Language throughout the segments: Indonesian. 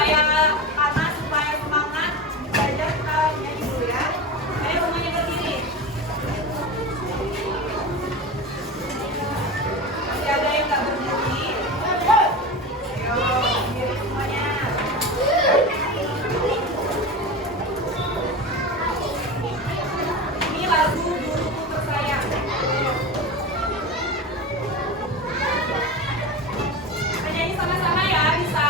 supaya panas, supaya semangat belajar, kita nyanyi dulu ya. Ayo semuanya berdiri. Masih ada yang nggak berdiri? Ayo berdiri semuanya. Ini lagu Guruku Tersayang. Kita nyanyi sama-sama ya, bisa?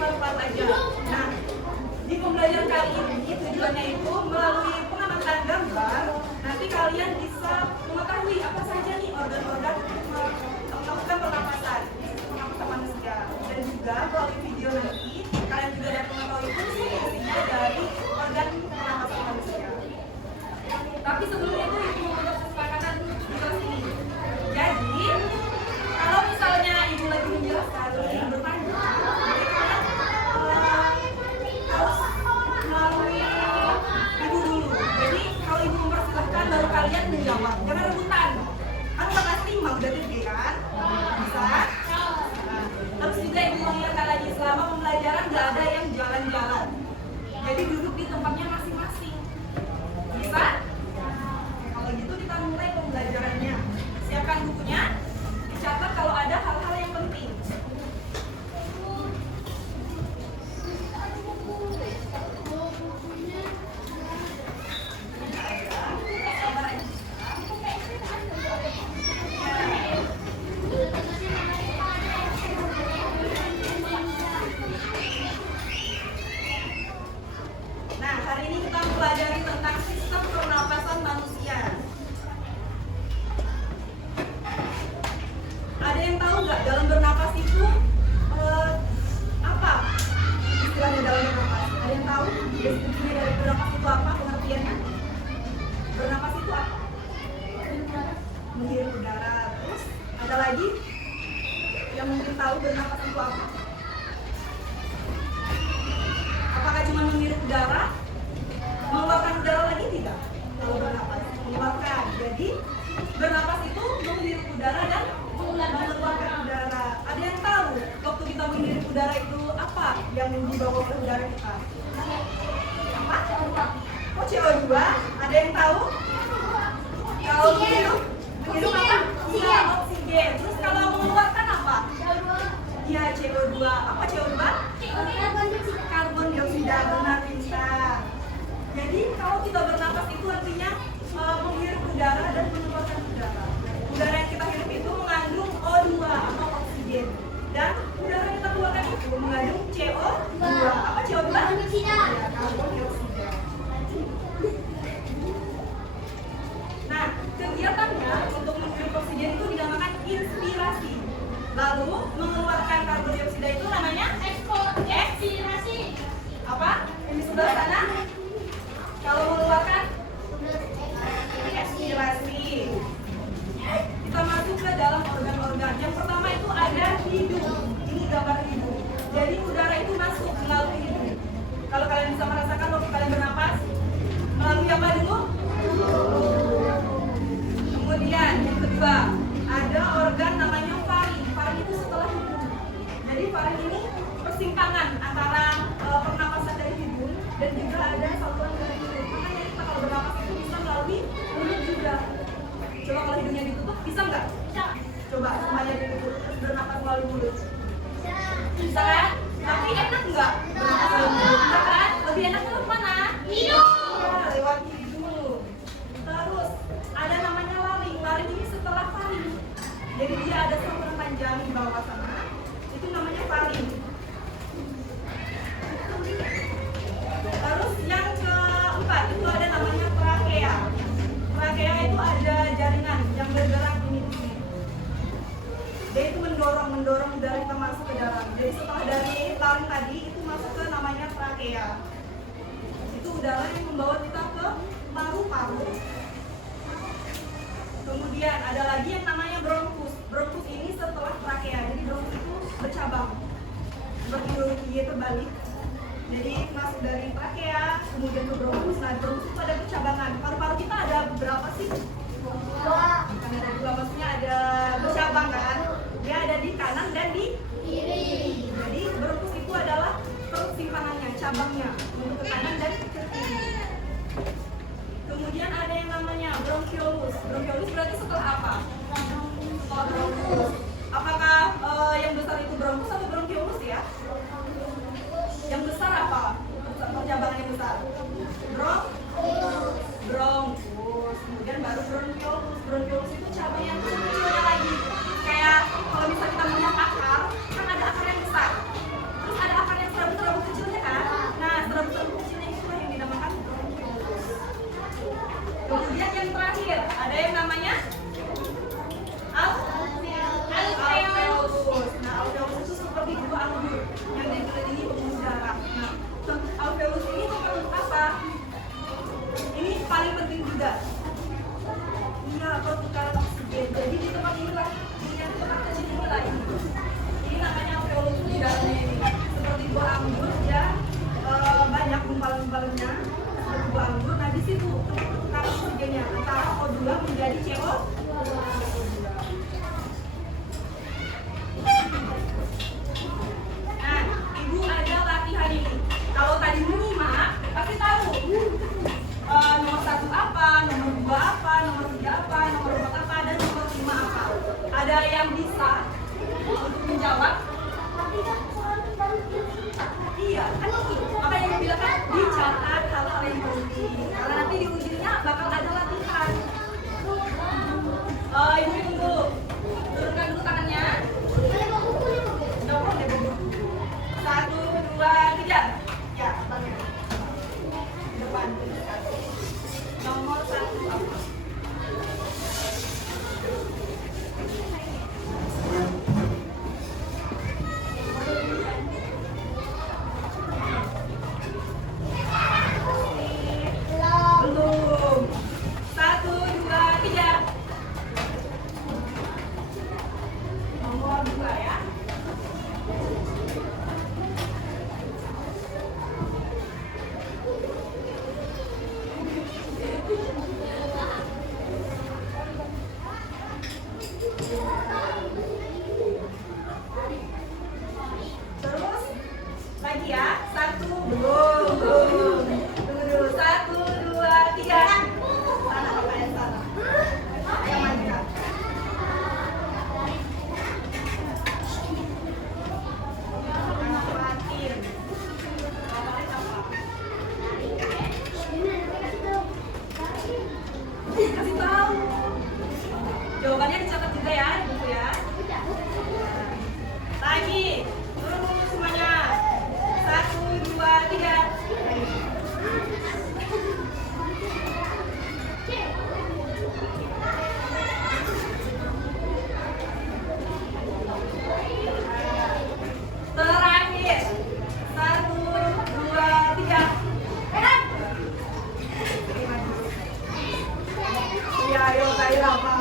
paru-paru aja. Nah, di pembelajaran kali ini tujuannya itu melalui pengamatan gambar, nanti kalian bisa mengetahui apa saja nih organ-organ melakukan pernapasan manusia. Dan juga melalui video nanti kalian juga dapat mengetahui fungsi-fungsinya dari organ pernapasan manusia. Tapi sebelumnya itu ibu untuk kesepakatan di kelas ini. Jadi kalau misalnya ibu lagi menjelaskan yang berpanjang, jadi kalian harus melalui ibu dulu. Jadi kalau ibu mempersilahkan baru kalian menjawab. Jangan rebutan. Kan udah kasih mah udah gede kan? Bisa? Nah, terus juga ibu mengingatkan lagi selama pembelajaran nggak ada yang jalan-jalan. Jadi duduk di tempatnya masing-masing. Bisa? Kalau gitu kita mulai pembelajarannya. Siapkan bukunya. Dicatat kalau ada hal-hal yang penting. Nah, hari ini kita mempelajari tentang sistem pernapasan manusia. Ada yang tahu nggak dalam bernapas itu apa istilahnya dalam bernapas? Ada yang tahu definisi dari bernapas itu apa, pengertiannya? Bernapas itu apa? Menghirup udara. Terus ada lagi yang mungkin tahu bernapas itu apa? Apakah cuma menghirup udara? Mengeluarkan udara lagi tidak? Kalau bernapas, mengeluarkan. Jadi bernapas itu menghirup udara dan mengeluarkan udara. Ada yang tahu waktu kita menghirup udara itu apa yang dibawa oleh udara kita? Apa? Oh, CO2. Ada yang tahu? Kalau menghirup apa? Iya, oksigen. Terus kalau mengeluarkan apa? Iya, CO2. Apa CO2? Karbon dioksida. Benar, bisa. Jadi kalau kita bernapas itu artinya menghirup udara dan mengeluarkan udara. Udara yang kita hirup itu mengandung O2 atau oksigen, dan udara yang kita keluarkan itu mengandung CO2. Apa CO2? Karbon dioksida. Nah, kegiatannya untuk menghirup oksigen itu dinamakan inspirasi. Lalu mengeluarkan karbon dioksida itu namanya ekspirasi. Apa? Yang di sebelah sana? Kalau mengeluarkan ekspirasi. Kita masuk ke dalam organ-organ. Yang pertama itu ada hidung. Ini gambar hidung. Jadi udara itu masuk melalui hidung. Kalau kalian bisa merasakan waktu kalian bernapas, melalui apa dulu? Kemudian yang kedua, ada organ namanya faring. Faring itu setelah hidung. Jadi faring ini persimpangan antara pernapasan dari hidung dan juga ada saluran dari hidung. Makanya kita kalau bernapas itu bisa melalui mulut juga. Coba kalau hidungnya ditutup, bisa nggak? Bisa. Coba semuanya ditutup, terus bernapas melalui mulut. Bisa kan? Tapi enak nggak? Bernapas melalui mulut. Bisa kan? Lebih enak lewat mana? Hidung. Ya, lewat hidung. Terus ada namanya laring. Laring ini setelah faring. Jadi dia ada saluran panjang di bawah sana. Itu namanya faring. Terus yang keempat itu ada namanya trakea. Trakea itu ada jaringan yang bergerak ini. Dia itu mendorong udara kita masuk ke dalam. Jadi setelah dari laring tadi itu masuk ke namanya trakea. Itu udara yang membawa kita ke paru-paru. Kemudian ada lagi yang namanya bronkus. Bronkus ini setelah trakea. Jadi bronkus itu bercabang. Seperti huruf Y terbalik. Jadi masuk dari trakea, kemudian ke bronkus. Nah, bronkus itu ada bercabangan. Paru-paru kita ada berapa sih? Dua. Kan ada dua, maksudnya ada bercabang kan? Dia ada di kanan dan di kiri. Jadi bronkus itu adalah persimpangannya, cabangnya untuk ke kanan dan ke kiri. Kemudian ada yang namanya bronchiolus. Bronchiolus berarti setelah apa? Oh, bronkus. Apakah yang besar itu bronkus atau bronchiolus ya? Yang besar apa? Percabangan yang besar. Bronkus. Kemudian baru bronchiolus. Bronchiolus itu cabang yang Ada yang bisa untuk menjawab? Iya, kan itu. Makanya yang bilang kan dicatat hal-hal yang penting. Karena nanti di ujungnya bakal ada latihan. Ibu tunggu. Turunkan dulu tangannya. Nomor deh. 1, 2, 3. Ya, tangan. Depan. Nomor 1 apa? Belum. 1, 2, 3. Nomor 2 ya. Terus lagi ya. 1, belum. Tunggu dulu. 1, 2, 3. Sana apa yang sana? Yang mana? Anak Fatin. Namanya apa? Kasih tahu. Jawabannya dicatat juga ya, di buku ya. Lagi, turun dulu semuanya. 1, 2, 3. Terakhir. 1, 2, 3. Iya, ayo, ayo, apa?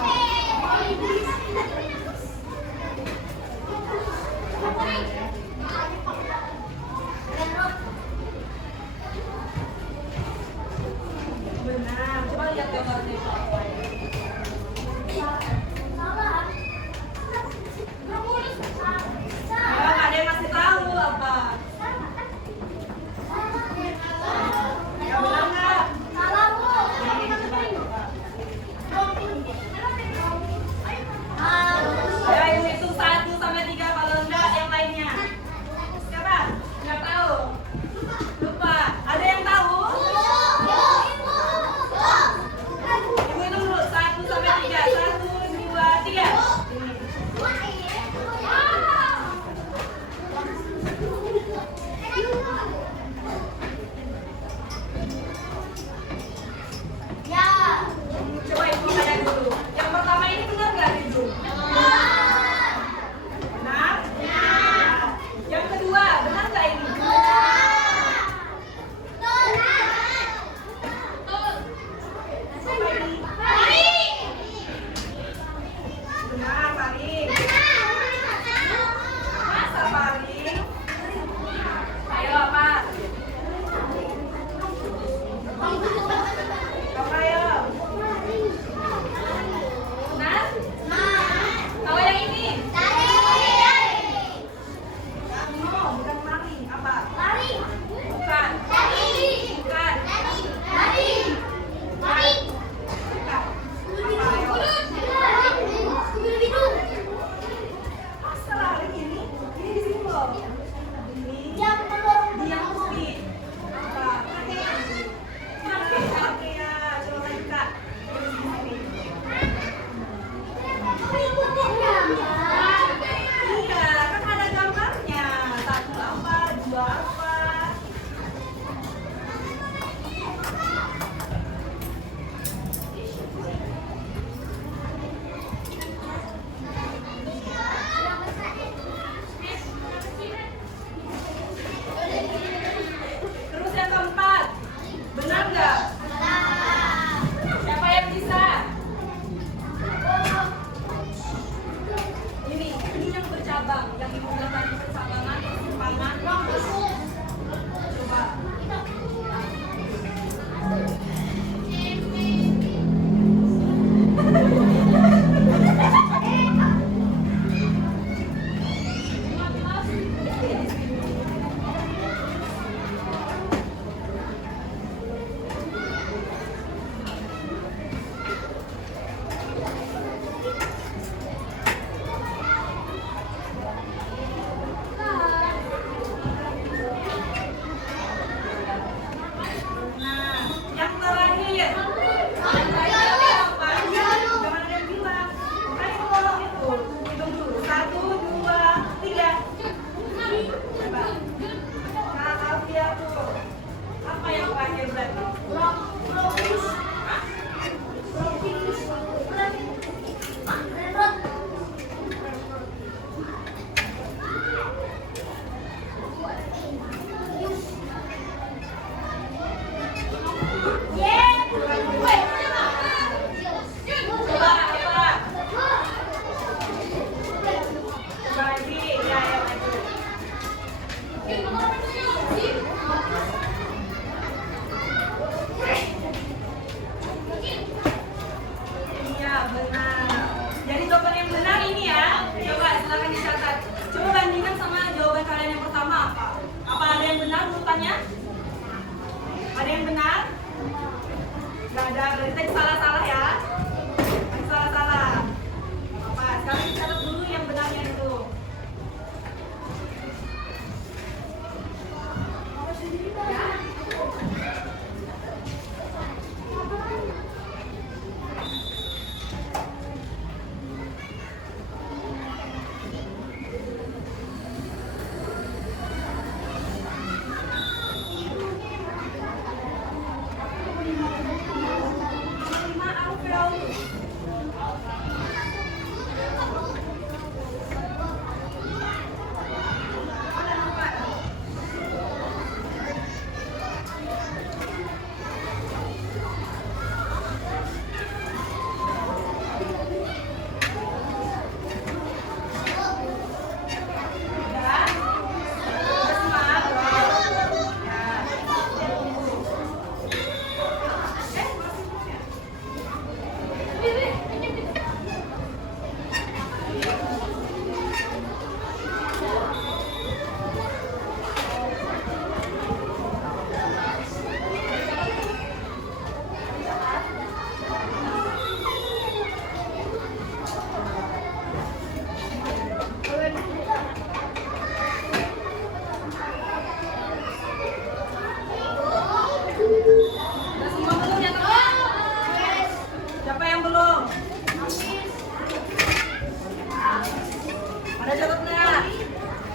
Udah catat nggak?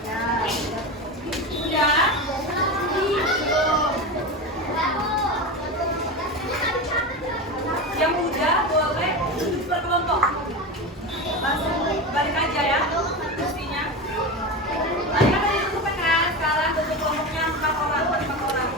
Ya. Udah. Yang udah boleh duduk berkelompok. Langsung balik aja ya kursinya. Tadi kan tadi duduk kan? Sekarang duduk kelompoknya 4 orang, 5 orang.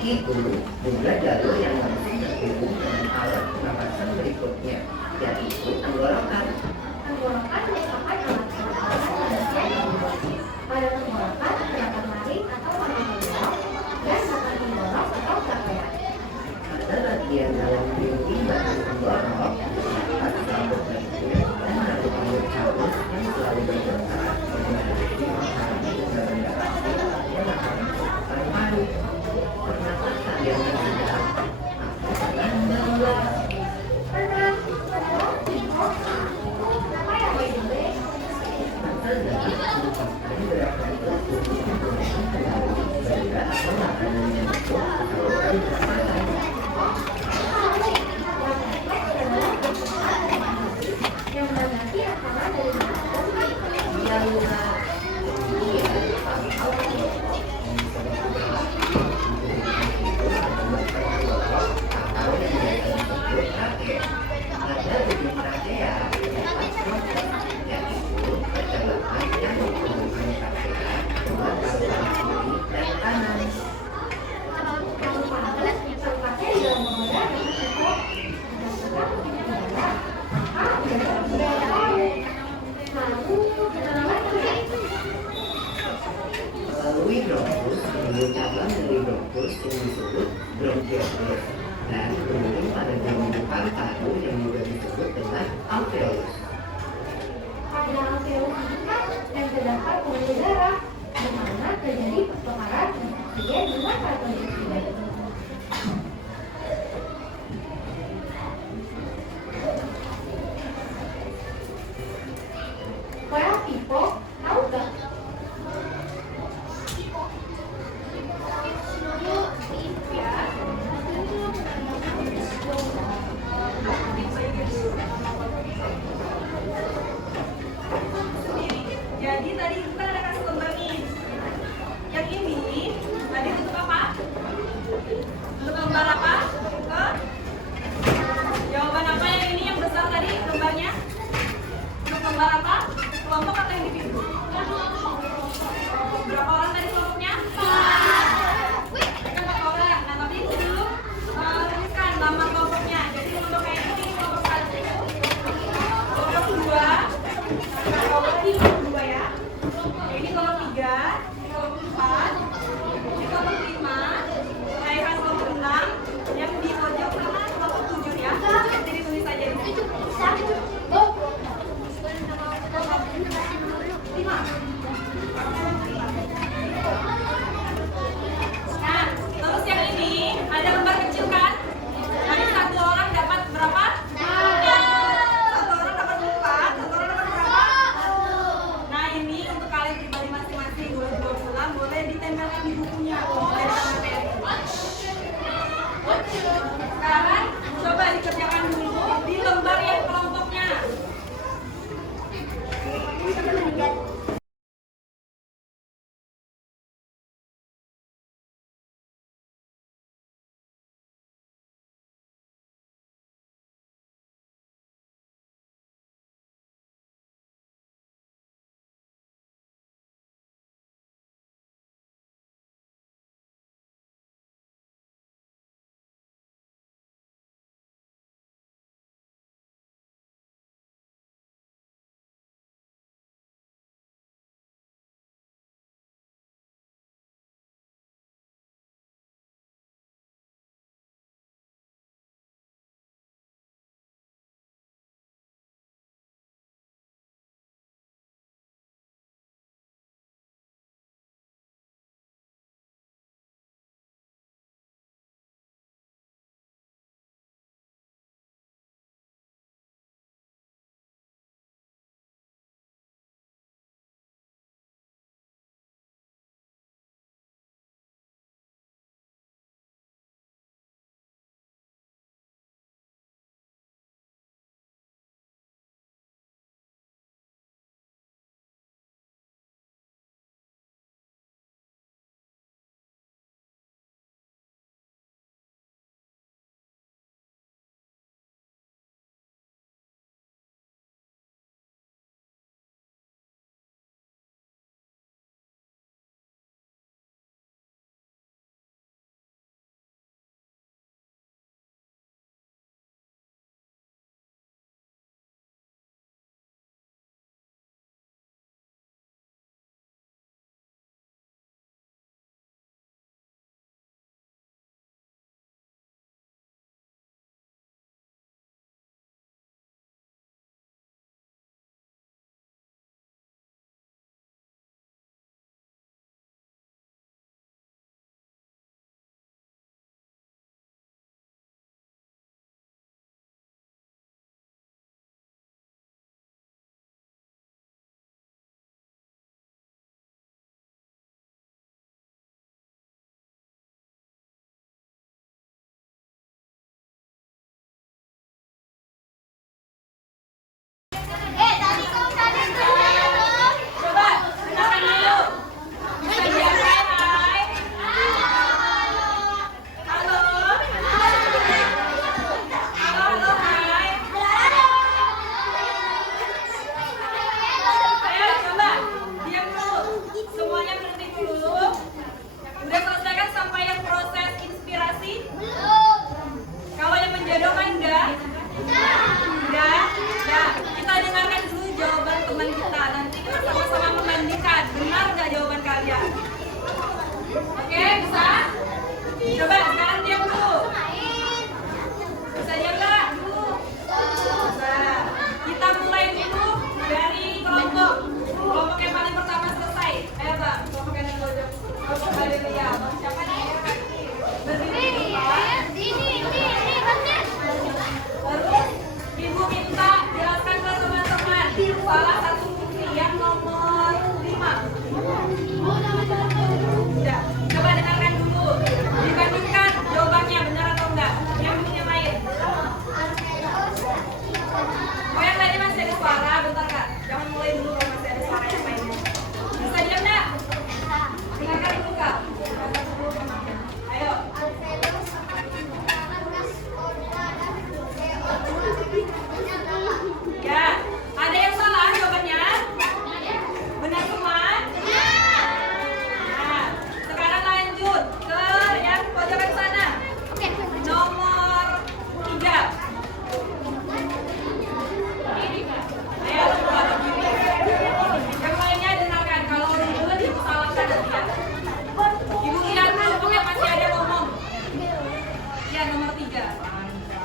Itu juga jalur yang langsung terhubung dengan alat pernapasan berikutnya, yaitu tenggorokan. Tenggorokan merupakan alat pernapasan manusia yang dibuat. Pada tenggorokan terdapat taring atau paru tenggorok dan batang tenggorok atau trachea. Pada bagian dalam diri batang tenggorok terdapat rambut kecil dan rambut halus yang selalu bergerak mengadopsi makanan udara darah yang akan masuk ke paru. Pernapasan yang rendah, makanan bawah Dan kemudian pada jamuan paru-paru yang juga disebut dengan alveolus. Pada alveolus ini kan yang terdapat pembuluh darah, di mana terjadi pertukaran oksigen dengan karbon dioksida. Well, people, tahu gak? Jadi tadi itu kan ada kasih lembar nih. Yang ini tadi untuk apa? Untuk lembar apa? Ke? Jawaban apa yang ini yang besar tadi lembarnya? Untuk lembar apa? Kelompok atau individu? Berapa orang tadi kelompoknya? Kan 4 orang. Nah tapi belum tuliskan nama kelompoknya. Jadi kelompok kayak ini kelompok 1, kelompok 2, kelompok 2 ya. Ini kelompok 3, ini kelompok 4, ini kelompok 5, kayak kan kelompok 6, yang di pojok mana kelompok 7 ya. Jadi tulis aja di sini. 5. Nah, terus yang ini ada lembar kecil kan? Jadi 1 orang dapat berapa? 1 orang dapat 4, 1 orang dapat berapa? Nah ini untuk kalian pribadi masing-masing boleh 2 bulan, boleh ditempelkan di bukunya. Boleh di materi. Sekarang coba dikerjakan dulu di lembar yang kelompoknya.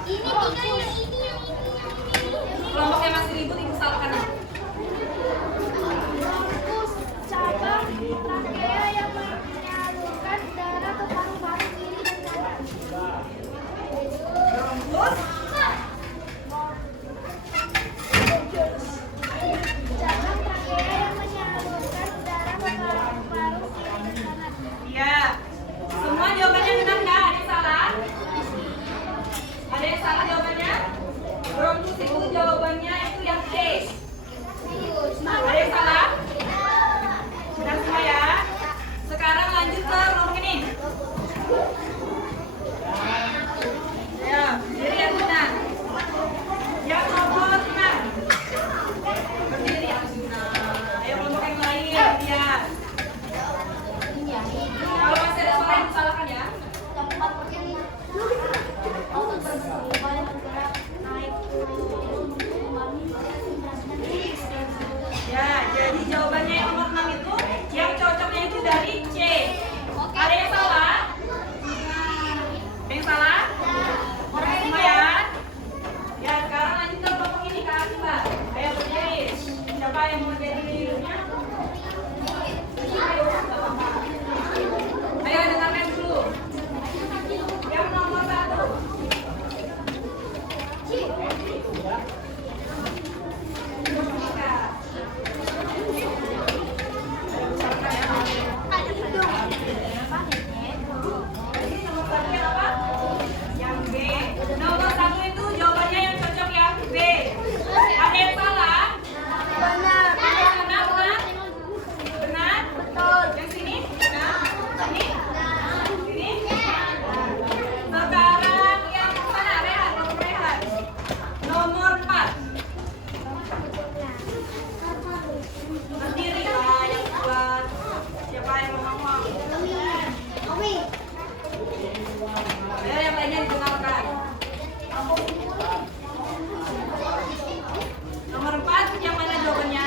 Ini tiga yang ini. Kelompok yang masih ribut ibu salahkan aja. Terus cabang rangkaian yang menyalurkan darah ke paru-paru kiri dan kanan. Terus Cabang rangkaian yang menyalurkan darah ke paru-paru kiri dan kanan. iya. Semua jawabannya benar nggak? Ada yang salah? Ada yang salah jawabannya? Bronkus itu jawabannya itu yang C. Ada yang salah? Benar semua ya. Sekarang lanjut ke kelompok ini. Ya, berdiri yang benar. Yang nomor 6. Berdiri yang benar. Ayo kelompok yang lain, lihat. Kalau masih ada salah yang disalahkan ya. Ya, jadi jawabannya yang nomor 6 itu yang cocoknya itu dari C. Ada yang salah? Ada yang salah? Orang semua ya? Ya, sekarang lanjut ke kelompok ini, Kak Akiba. Ayo berdiri. Siapa yang mau jadi dirinya? Ayo dengarkan dulu. Yang nomor 1. Jadi nomor 1 yang apa? Yang B. Nomor 1 itu jawabannya yang cocok yang B. Ada yang salah? Benar. Benar? Benar? Betul. Yang sini? Benar? Ini? Ini? Sekarang yang mana? Rehat, nomor Rehat. Nomor 4. Berdiri lah yang kuat. Siapa yang mau ngomong? Ayo yang lainnya dikenalkan. Nomor 4 yang mana jawabannya?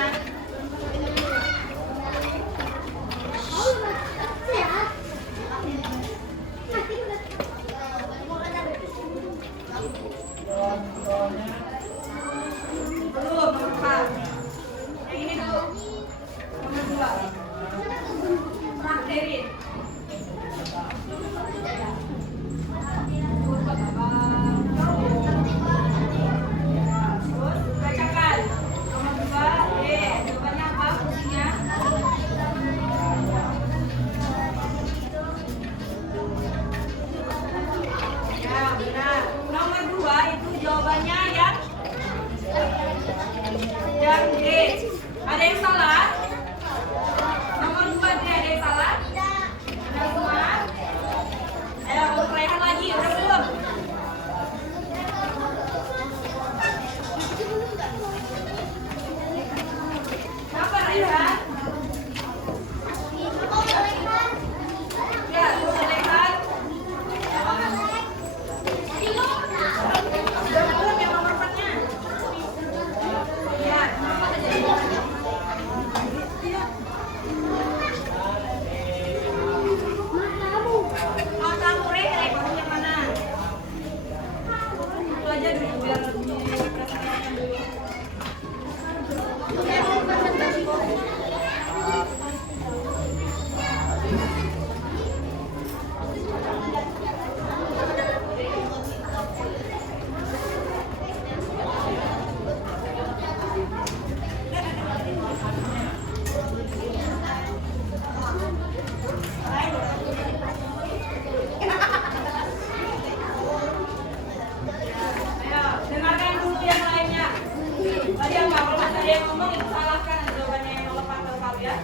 Belum, nomor 4. Yang ini dulu. Nomor 2. Prakterin. Terus bacakan. Nomor 2 D. Jawabannya apa fungsinya? Ya, benar. Nomor 2 itu jawabannya yang D. Ada yang salah? Nomor 2 D ada yang salah? Ada semua? Ayo untuk Rehan lagi, udah belum? Siapa Rehan? Ya, terus Rehan. Udah belum yang nomor 4-nya? Ya, apa aja? Kamu Rehan yang mana? Itu aja dulu biar lebih presentasinya dulu. Ayo, dengarkan dulu yang lainnya. Tadi apa? Kalau masih ada yang ngomong itu salahkan jawabannya yang nomor 4 kalau ya.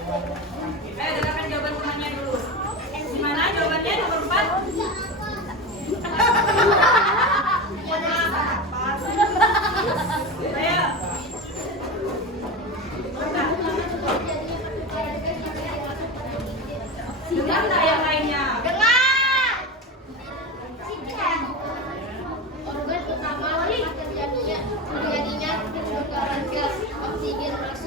Ayo dengarkan jawaban temannya dulu. Gimana jawabannya nomor 4? Ayo. Dengar nggak yang lainnya? Organ utama terjadinya penukaran gas oksigen masuk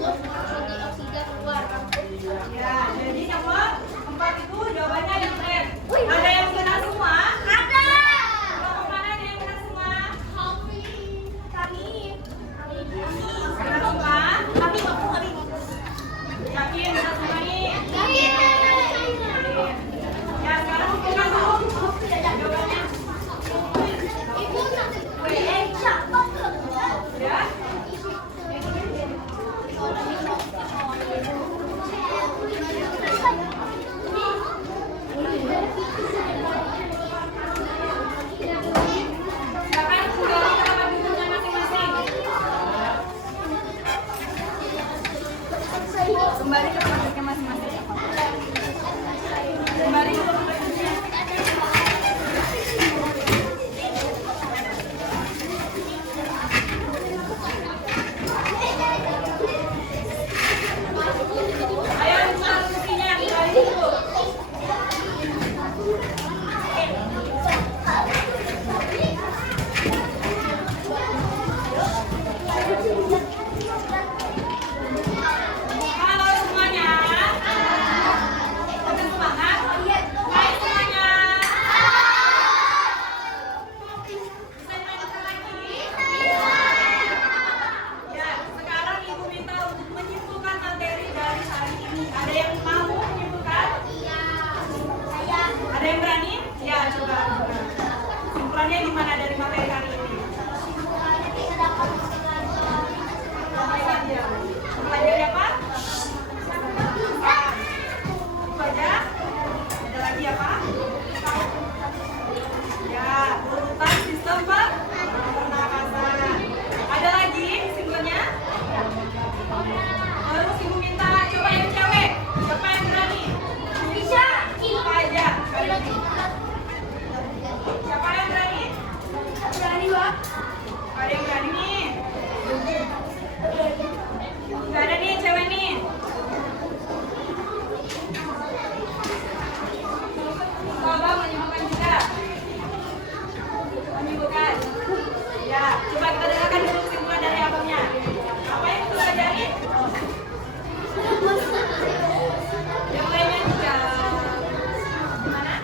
Ada yang berani nih? Gak ada nih cewek nih. Coba menyibukkan juga. Menyibukkan. Ya, coba kita dengarkan dulu kesimpulan dari abangnya. Apa yang kita pelajari? Yang lainnya juga. Mana?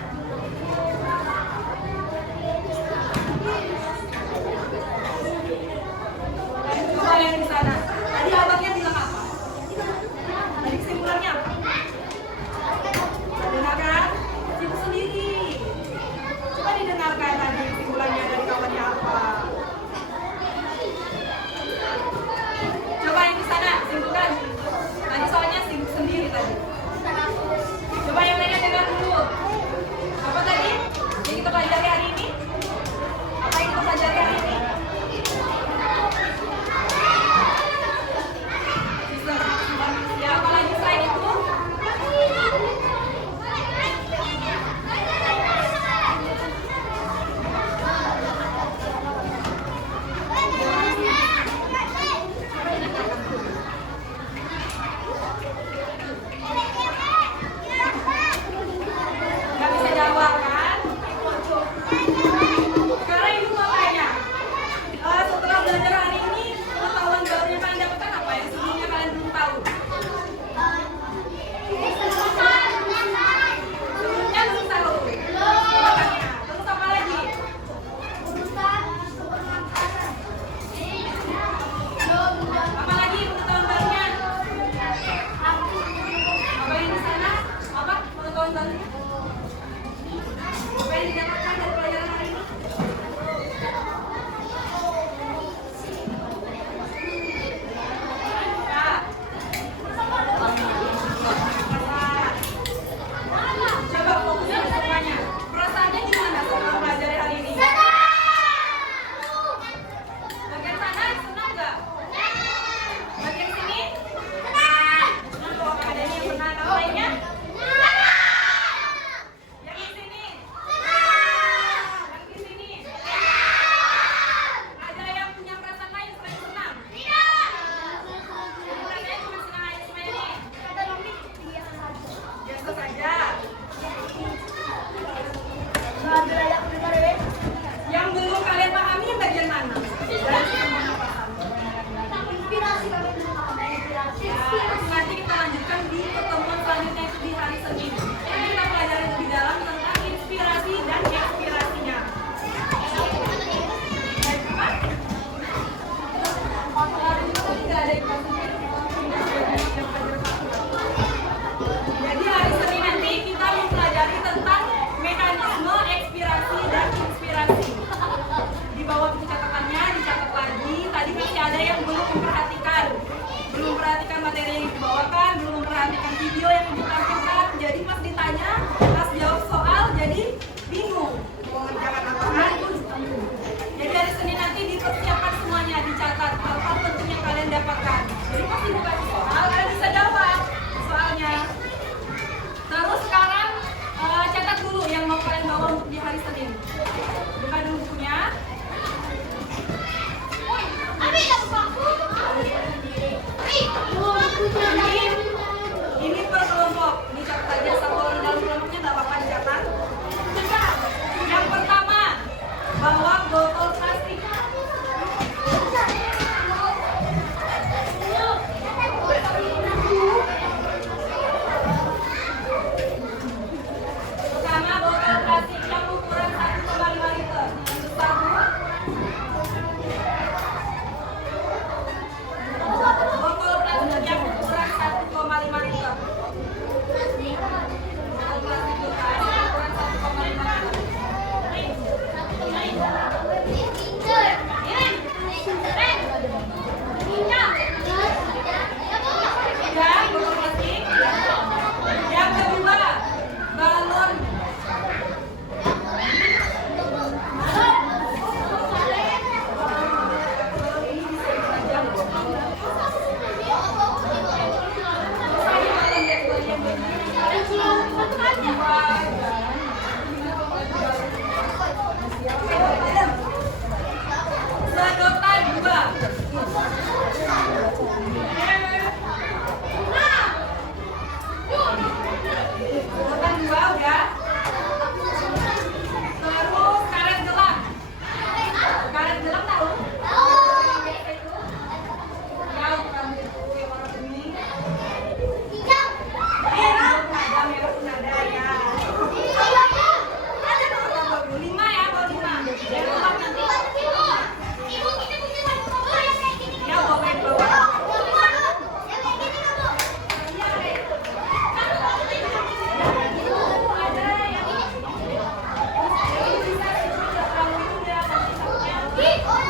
Oh,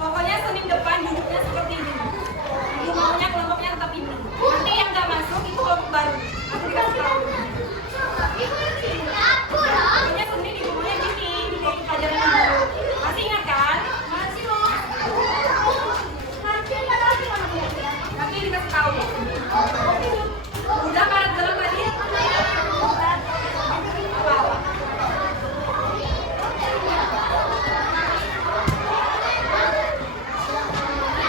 pokoknya Senin depan duduknya seperti ini. Ibu maunya kelompoknya tetap ini. Nanti yang nggak masuk itu kelompok baru. Aku dikasih tahu. Pokoknya Senin ibu maunya gini, di pelajaran yang baru. Masih ingat kan? Nanti dikasih tahu. Udah karet dalam tadi? Apa?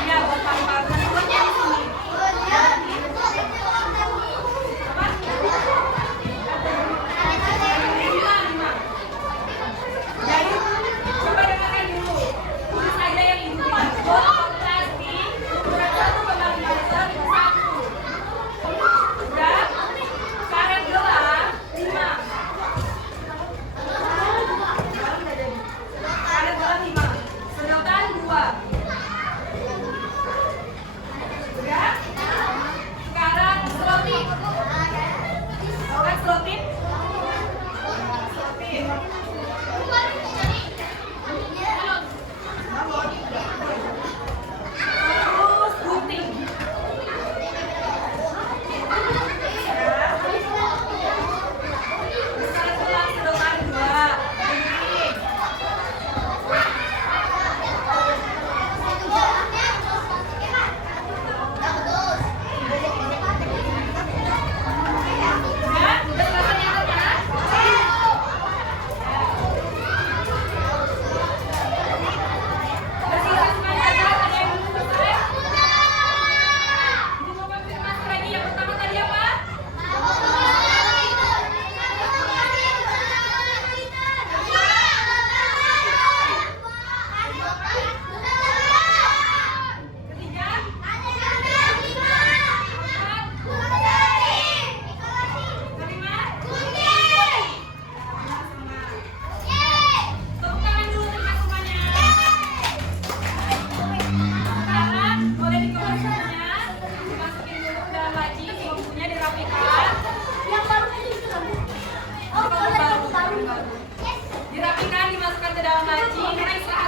Iya, buat pangkat. Nanti buatnya di sini. Apa? 5. Jadi, coba dengarkan dulu. Tulis saja yang ibu bilang. Botol plastik, ukuran 1,5 meter, 1. Udah? Karet gelas, 5. Karet gelas 5. Sedotan 2. Udah? Sekarang selotip. Tahu kan selotip? Selotip. Terus gunting. Karet gelas sedotan 2. Gunting. Udah? Udah selesai nyatanya? Udah selesai semuanya? Ada yang belum selesai? Ibu mau konfirmasi lagi yang pertama tadi apa? Ketiga? Kelima? Tepuk tangan dulu terima semuanya. Sekarang boleh dikeluarkan semuanya, dimasukin dulu ke dalam laci, bukunya dirapikan. Dirapikan, dimasukkan ke dalam laci, karena istirahat